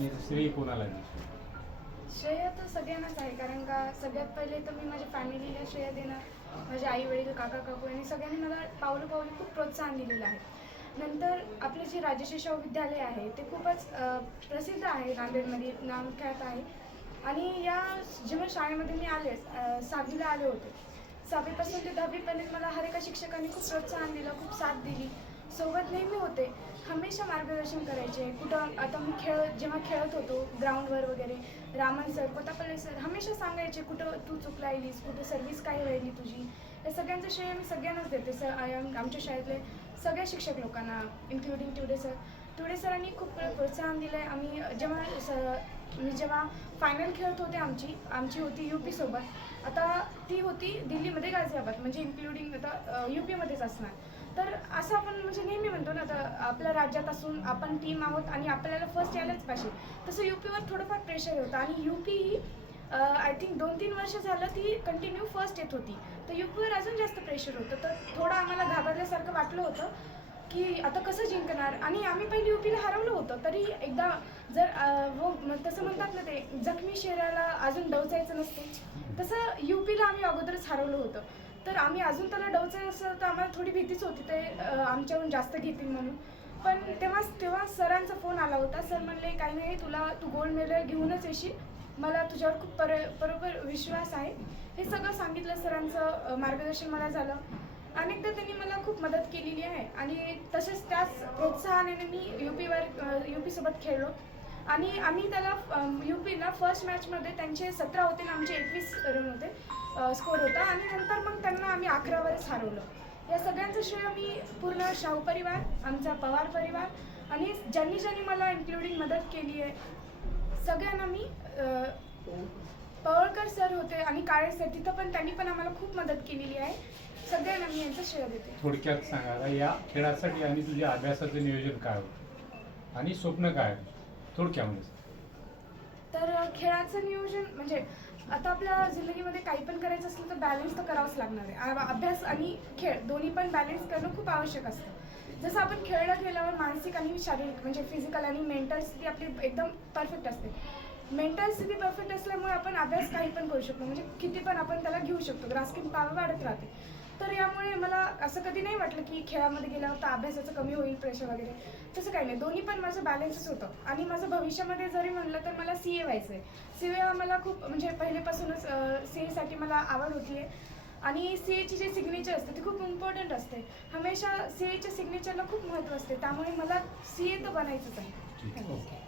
श्रेय कोणाला देऊ? श्रेय तर सगळ्यांनाच आहे, कारण का सगळ्यात पहिले तर मी माझ्या फॅमिलीला श्रेय देणार. माझे आई वडील, काका काकू यांनी सगळ्यांनी मला पावलोपावली खूप प्रोत्साहन दिलेलं आहे. नंतर आपले जे राजश्री शाहू विद्यालय आहे ते खूपच प्रसिद्ध आहे, नांदेडमध्ये नामख्यात आहे. आणि या जेव्हा शाळेमध्ये मी आले 6वीला आले होते, 6वीपासून ते 10वीपर्यंत मला हर एका शिक्षकांनी खूप प्रोत्साहन दिलं, खूप साथ दिली, सोबत नेहमी होते, हमेशा मार्गदर्शन करायचे. कुठं आता मी जेव्हा खेळत होतो ग्राउंडवर वगैरे, रामन सर, कोतापल्ले सर हमेशा सांगायचे कुठं तू चूक राहिलीस, कुठं सर्व्हिस काय राहिली तुझी. या सगळ्यांचं श्रेय मी सगळ्यांनाच देते. आमच्या शाळेतले सगळ्या शिक्षक लोकांना, इन्क्लुडिंग तुडे सरांनी खूप प्रोत्साहन दिलं आहे. मी जेव्हा फायनल खेळत होते, आमची होती UP-सोबत. आता ती होती दिल्लीमध्ये गाझियाबाद, म्हणजे इन्क्लुडिंग आता UP-मध्येच असणार. तर असं आपण म्हणजे नेहमी म्हणतो ना, आता आपल्या राज्यात असून आपण टीम आहोत आणि आपल्याला फर्स्ट यायलाच पाहिजे. तसं UP-वर थोडंफार प्रेशर होतं आणि UP ही आय थिंक 2-3 वर्ष झालं ती कंटिन्यू फर्स्ट येत होती. तर UP-वर अजून जास्त प्रेशर होतं. तर थोडं आम्हाला घाबरल्यासारखं वाटलं होतं की आता कसं जिंकणार. आणि आम्ही पहिले UP-ला हरवलं होतं, तरी एकदा जर तसं म्हणतात ना, ते जखमी शेराला अजून डवचायचं नसते, तसं UP-ला आम्ही अगोदरच हरवलं होतं. तर आम्ही अजून त्याला डवचायचं असं तर आम्हाला थोडी भीतीच होती ते आमच्याहून जास्त घेतील म्हणून. पण तेव्हा सरांचा फोन आला होता. सर म्हणले काही नाही, तू गोल्ड मेडल घेऊनच येशील, मला तुझ्यावर खूप बरोबर विश्वास आहे. हे सगळं सांगितलं, सरांचं मार्गदर्शन मला झालं. अनेकदा त्यांनी मला खूप मदत केलेली आहे आणि तसेच त्याच प्रोत्साहनाने मी UP-सोबत खेळलो. आणि आम्ही त्याला UP-ला फर्स्ट मॅचमध्ये त्यांचे 17 होते आणि आमचे 21 रन होते स्कोर होता. आणि नंतर मग त्यांना आम्ही 11वरच हरवलं. या सगळ्यांचं श्रेय मी पूर्ण शाहू परिवार, आमचा पवार परिवार आणि ज्यांनी मला इन्क्लुडिंग मदत केली आहे सगळ्यांना मी, पवळकर सर होते आणि काळे सर, तिथं पण त्यांनी पण आम्हाला खूप मदत केलेली आहे. सगळ्यांना मी यांचं श्रेय देते. थोडक्यात सांगा, या खेळासाठी आणि तुझ्या अभ्यासाचं नियोजन काय होतं आणि स्वप्न काय थोडक्यामध्ये? तर खेळाचं नियोजन म्हणजे आता आपल्या जिंदगीमध्ये काही पण करायचं असलं तर बॅलन्स तर करावंच लागणार आहे. अभ्यास आणि खेळ दोन्ही पण बॅलन्स करणं खूप आवश्यक असतं. जसं आपण खेळला गेल्यावर मानसिक आणि शारीरिक म्हणजे फिजिकल आणि मेंटल स्थिती आपली एकदम परफेक्ट असते. मेंटल स्थिती परफेक्ट असल्यामुळे आपण अभ्यास काही पण करू शकतो, म्हणजे किती पण आपण त्याला घेऊ शकतो, ग्रास्पिंग पॉवर वाढत राहते. तर यामुळे मला असं कधी नाही वाटलं की खेळामध्ये गेल्यावर तर अभ्यासाचं कमी होईल प्रेशर वगैरे, तसं काही नाही. दोन्ही पण माझं बॅलन्सच होतं. आणि माझं भविष्यामध्ये जरी म्हणलं तर मला CA व्हायचं आहे. CA हा मला खूप म्हणजे पहिलेपासूनच CAसाठी मला आवड होती आहे. आणि CAची जी सिग्नेचर असते ती खूप इम्पॉर्टंट असते. हमेशा CAच्या सिग्नेचरला खूप महत्त्व असते, त्यामुळे मला CA तर बनायचंच आहे. ठीक आहे.